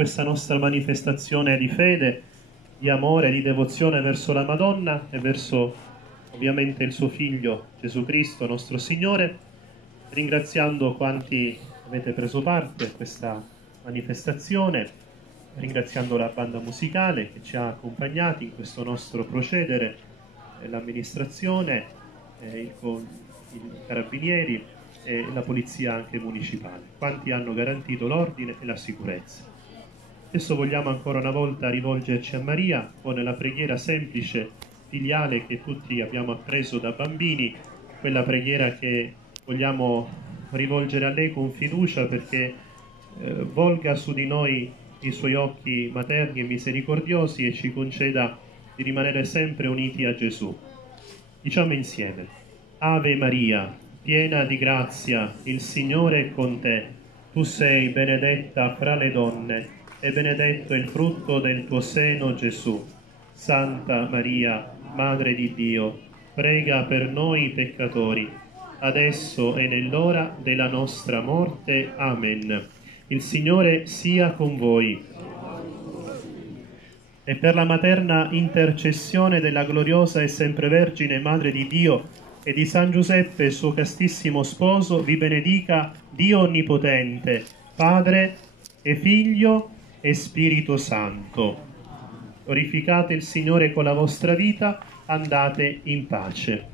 Questa nostra manifestazione di fede, di amore, di devozione verso la Madonna e verso ovviamente il suo Figlio Gesù Cristo, nostro Signore, ringraziando quanti avete preso parte a questa manifestazione, ringraziando la banda musicale che ci ha accompagnati in questo nostro procedere, l'amministrazione, i carabinieri e la polizia anche municipale, quanti hanno garantito l'ordine e la sicurezza. Adesso vogliamo ancora una volta rivolgerci a Maria con la preghiera semplice, filiale che tutti abbiamo appreso da bambini, quella preghiera che vogliamo rivolgere a lei con fiducia perché volga su di noi i suoi occhi materni e misericordiosi e ci conceda di rimanere sempre uniti a Gesù. Diciamo insieme: Ave Maria, piena di grazia, il Signore è con te. Tu sei benedetta fra le donne e benedetto è il frutto del tuo seno, Gesù. Santa Maria, Madre di Dio, prega per noi peccatori, adesso e nell'ora della nostra morte. Amen. Il Signore sia con voi. E per la materna intercessione della gloriosa e sempre Vergine Madre di Dio e di San Giuseppe, suo castissimo sposo, vi benedica Dio Onnipotente, Padre e Figlio e Spirito Santo. Glorificate il Signore con la vostra vita, andate in pace.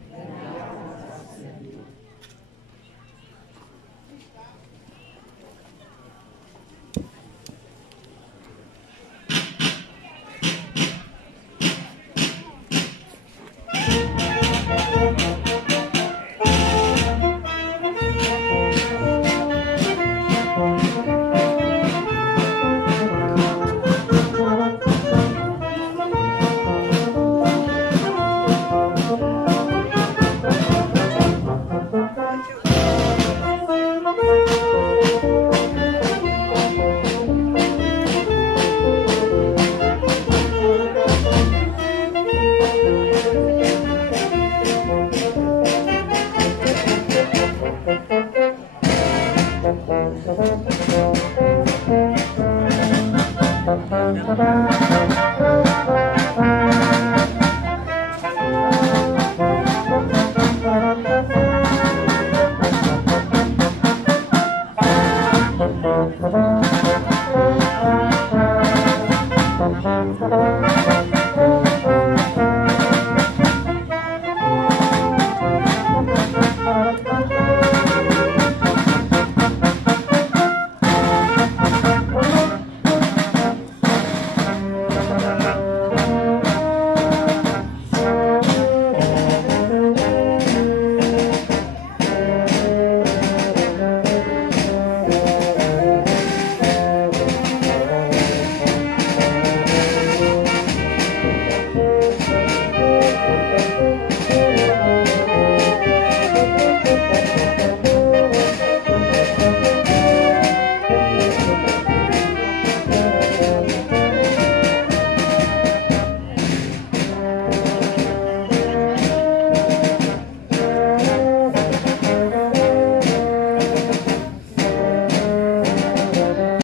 Thank you.